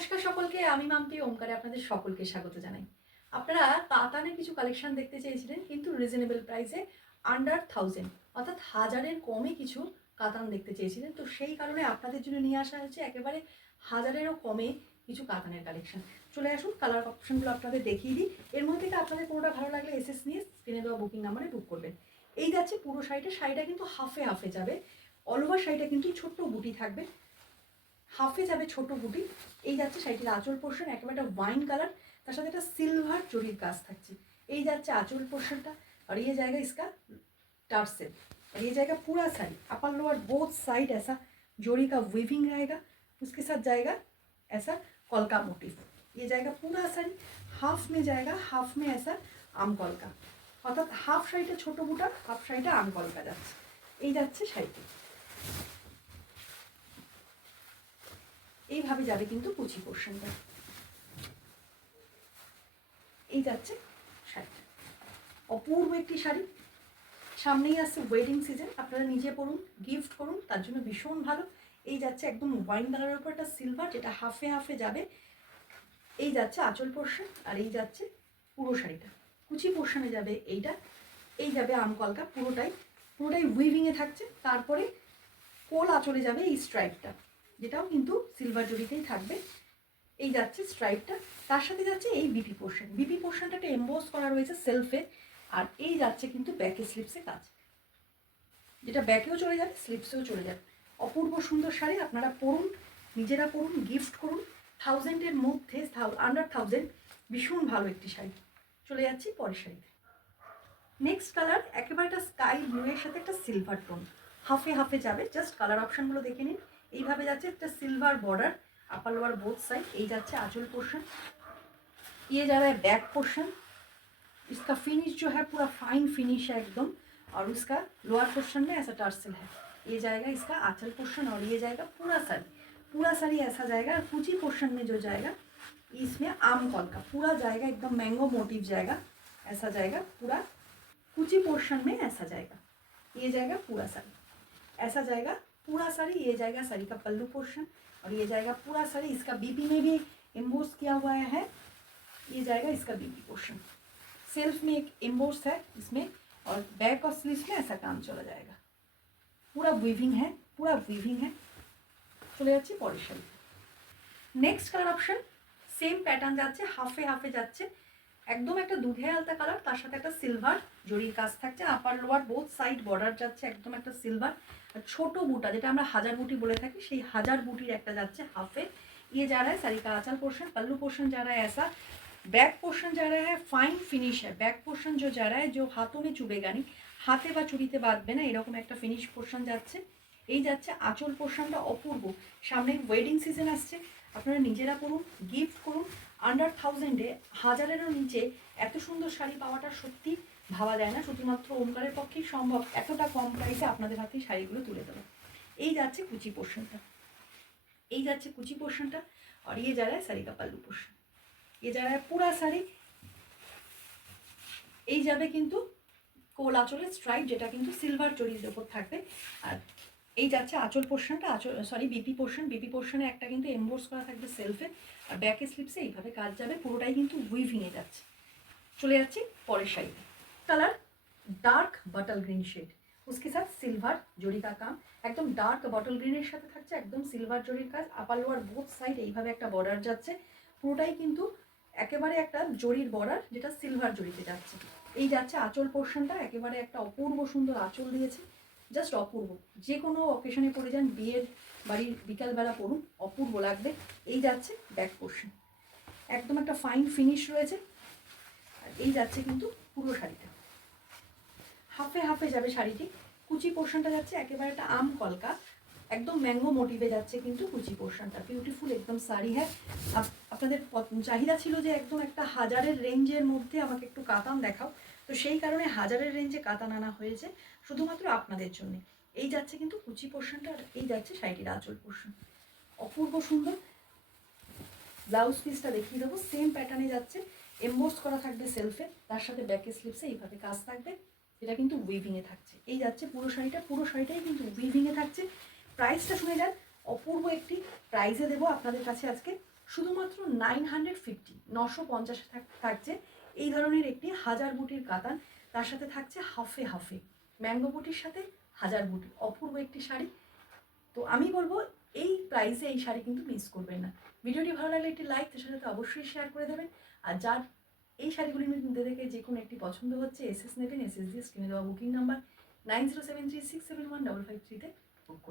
নমস্কার সকলকে, আমি মাম্পি ওমকারে আপনাদের সকলকে স্বাগত জানাই। আপনারা কাতানের কিছু কালেকশন দেখতে চেয়েছিলেন, কিন্তু রিজনেবল প্রাইসে আন্ডার 1000 অর্থাৎ হাজারের কমে কিছু কাতান দেখতে চেয়েছিলেন। তো সেই কারণে আপনাদের জন্য নিয়ে আসা হয়েছে একেবারে হাজারেরও কমে কিছু কাতানের কালেকশন। চলে আসুন, কালার অপশনগুলো আপনাদের দেখিয়ে দিই। এর মধ্যে থেকে আপনাদের কোনোটা ভালো লাগলে এসএস নিয়ে স্ক্রিনে দেওয়া বুকিং নাম্বারে বুক করবেন। এই যাচ্ছে পুরো শাড়িটা কিন্তু হাফে হাফে যাবে। অল ওভার শাড়িটা কিন্তু ছোট্ট বুটি থাকবে, হাফে যাবে ছোট বুটি। এই যাচ্ছে শাড়িটির আঁচল পোর্শন, একেবারে একটা ওয়াইন কালার, তার সাথে একটা সিলভার জরির কাজ থাকছে। এই যাচ্ছে आंचल पोर्शन का। और ये जाएगा इसका टार्सल। और ये जाएगा पूरा sari upper lower both side ऐसा जोड़ी का वीविंग रहेगा। उसके साथ जाएगा ऐसा कॉलका मोटिव। ये जाएगा पूरा साड़ी, हाफ में जाएगा, हाफ में ऐसा आम कॉलका, অর্থাৎ হাফ শাড়িটা ছোট বুটা, হাফ শাড়িটা আম কলকা যাচ্ছে। এই যাচ্ছে শাড়িটি, এইভাবে যাবে কিন্তু কুচি পোর্শনটা। এই যাচ্ছে শাড়িটা, অপূর্ব একটি শাড়ি। সামনেই আসছে ওয়েডিং সিজন, আপনারা নিজে পরুন, গিফট করুন, তার জন্য ভীষণ ভালো। এই যাচ্ছে একদম ওয়াইন কালারের উপর একটা সিলভার, যেটা হাফে হাফে যাবে। এই যাচ্ছে আঁচল পোর্শন, আর এই যাচ্ছে পুরো শাড়িটা। কুচি পোর্শনে যাবে এইটা, এই যাবে আমকলকা, পুরোটাই উইভিংয়ে থাকছে। তারপরে কোল আঁচলে যাবে এই স্ট্রাইপটা, যেটাও কিন্তু সিলভার জরিতেই থাকবে। এই যাচ্ছে স্ট্রাইপটা, তার সাথে যাচ্ছে এই বিপি পোর্শন। বিপি পোর্শনটা একটা এমবোস করা রয়েছে সেলফে। আর এই যাচ্ছে কিন্তু ব্যাকে স্লিপসে কাজ, যেটা ব্যাকেও চলে যাবে, স্লিপসেও চলে যাবে। অপূর্ব সুন্দর শাড়ি, আপনারা পরুন, নিজেরা পরুন, গিফট করুন। 1000-এর মধ্যে, আন্ডার 1000, ভীষণ ভালো একটি শাড়ি। চলে যাচ্ছি পরের শাড়িতে। নেক্সট কালার একেবারে একটা স্কাই ব্লু এর সাথে একটা সিলভার টোন, হাফে হাফে যাবে। জাস্ট কালার অপশনগুলো দেখে নিন। এইভাবে যাচ্ছে একটা silver border, upper lower both side. এই যাচ্ছে आंचल पोर्शन, ये जा रहा है बैक पोर्शन। इसका फिनिश जो है पूरा फाइन फिनिश है एकदम। और उसका लोअर पोर्शन में ऐसा टर्सल है। ये जाएगा इसका आंचल पोर्शन, और ये जाएगा पूरा साड़ी ऐसा जाएगा। और कुची पोर्शन में जो जाएगा इसमें आम कॉल का पूरा जाएगा, एकदम मैंगो मोटिव जाएगा, ऐसा जाएगा पूरा। कुची पोर्शन में ऐसा जाएगा, ये जाएगा पूरा साड़ी, ऐसा जाएगा पूरा साड़ी। ये जाएगा साड़ी का पल्लू पोर्शन, और ये जाएगा पूरा साड़ी। इसका बीपी में भी एम्बोस किया हुआ है, ये जाएगा इसका बीपी पोर्शन। सेल्फ में एक एम्बोस है इसमें, और बैक और स्लीव्स में ऐसा काम चला जाएगा। पूरा वीविंग है, पूरा वीविंग है। चले যাচ্ছে পরের sari. Next colour option same pattern যাচ্ছে, হাফে হাফে যাচ্ছে। একদম একটা দুধে আলতা কালার, তার সাথে একটা সিলভার জরির কাজ থাকছে। Upper lower both side border যাচ্ছে একদম একটা সিলভার। আর ছোট বুটা, যেটা আমরা হাজার বুটি বলে থাকি, সেই হাজার বুটির একটা যাচ্ছে হাফে। ये जा रहा है साड़ी का आंचल पोर्शन, पल्लू पोर्शन जा रहा है ऐसा, बैक पोर्शन जा रहा है फाइन फिनिश है। बैक पोर्शन जो जा रहा है, जो हाथों में चुभेगा नहीं, হাতে বা চুড়িতে বাঁধবে না, এরকম একটা ফিনিশ পোর্শন যাচ্ছে। এই যাচ্ছে আঁচল পোর্শনটা অপূর্ব। সামনে ওয়েডিং সিজন আসছে, আপনারা নিজেরা পরুন, গিফট করুন। আন্ডার 1000-এ, হাজারেরও নিচে এত সুন্দর শাড়ি পাওয়াটা সত্যি ভাবা যায় না। শুধুমাত্র ওমকারের পক্ষেই সম্ভব এতটা কম প্রাইসে আপনাদের হাতে শাড়িগুলো তুলে দেবো। এই যাচ্ছে কুচি পোর্শনটা, এই যাচ্ছে কুচি পোর্শনটা। और ये जा रहा है साड़ी का पल्लू पोर्शन, ये जा रहा है पूरा साड़ी। এই যাবে কিন্তু কোল আঁচলের স্ট্রাইপ, যেটা কিন্তু সিলভার জরির ওপর থাকবে। আর এই যাচ্ছে আঁচল পোর্শনটা, বিপি পোর্শন। বিপি পোর্শনে একটা কিন্তু এমবোর্স করা থাকবে সেলফে, আর ব্যাকে স্লিপসে এইভাবে কাজ যাবে। পুরোটাই কিন্তু উইভিংয়ে যাচ্ছে। চলে যাচ্ছি পরের শাড়িতে। Colour dark bottle green shade, उसके साथ सिल्वर জরি का काम। একদম ডার্ক বটল গ্রিনের সাথে থাকছে একদম সিলভার জরির কাজ। আপার লোয়ার বোথ সাইড এইভাবে একটা বর্ডার যাচ্ছে। পুরোটাই কিন্তু একেবারে একটা জরির বর্ডার, যেটা সিলভার জরিতে যাচ্ছে। এই যাচ্ছে আঁচল পোর্শনটা, একেবারে একটা অপূর্ব সুন্দর আঁচল দিয়েছে, জাস্ট অপূর্ব। যে কোনো অকেশনে পরে যান, বিয়ের বাড়ির বিকালবেলা পরুন, অপূর্ব লাগবে। এই যাচ্ছে ব্যাক পোর্শন, একদম একটা ফাইন ফিনিশ রয়েছে। আর এই যাচ্ছে কিন্তু পুরো শাড়িটা, হাফে হাফে যাবে শাড়িটি। কুচি পোর্শনটা যাচ্ছে একেবারে একটা আম কলকা, একদম ম্যাঙ্গো মোটিভে যাচ্ছে কিন্তু কুচি পোর্শনটা। বিউটিফুল একদম শাড়ি হ্যাঁ। আপনাদের চাহিদা ছিল যে একদম একটা হাজারের রেঞ্জের মধ্যে আমাকে একটু কাতান দেখাও, তো সেই কারণে হাজারের রেঞ্জে কাতান আনা হয়েছে শুধুমাত্র আপনাদের জন্য। এই যাচ্ছে কিন্তু কুচি পোর্শনটা, আর এই যাচ্ছে শাড়িটির আঁচল পোর্শন, অপূর্ব সুন্দর। ব্লাউজ পিসটা দেখিয়ে দেবো, সেম প্যাটার্নে যাচ্ছে, এমবোস করা থাকবে সেলফে, তার সাথে ব্যাকে স্লিপসে এইভাবে কাজ থাকবে, এটা কিন্তু উইভিংয়ে থাকছে। এই যাচ্ছে পুরো শাড়িটা, পুরো শাড়িটাই কিন্তু উইভিংয়ে থাকছে। প্রাইসটা শুনে যান, অপূর্ব একটি প্রাইসে দেবো আপনাদের কাছে আজকে শুধুমাত্র 950, 950 থাকছে এই ধরনের একটি 1000 বুটির কাতান। তার সাথে থাকছে হাফে হাফে ম্যাঙ্গো বুটির সাথে 1000 বুটি, অপূর্ব একটি শাড়ি। তো আমি বলবো এই প্রাইসে এই শাড়ি কিন্তু মিস করবেন না। ভিডিওটি ভালো লাগলে একটি লাইক, তার সাথে অবশ্যই শেয়ার করে দেবেন। আর যার এই শাড়িগুলির মধ্যে থেকে যে কোনো একটি পছন্দ হচ্ছে এসএস নেবেন, এসএস দিয়ে স্ক্রিনে দেওয়া বুকিং নাম্বার 9073671553 তে বুক করুন।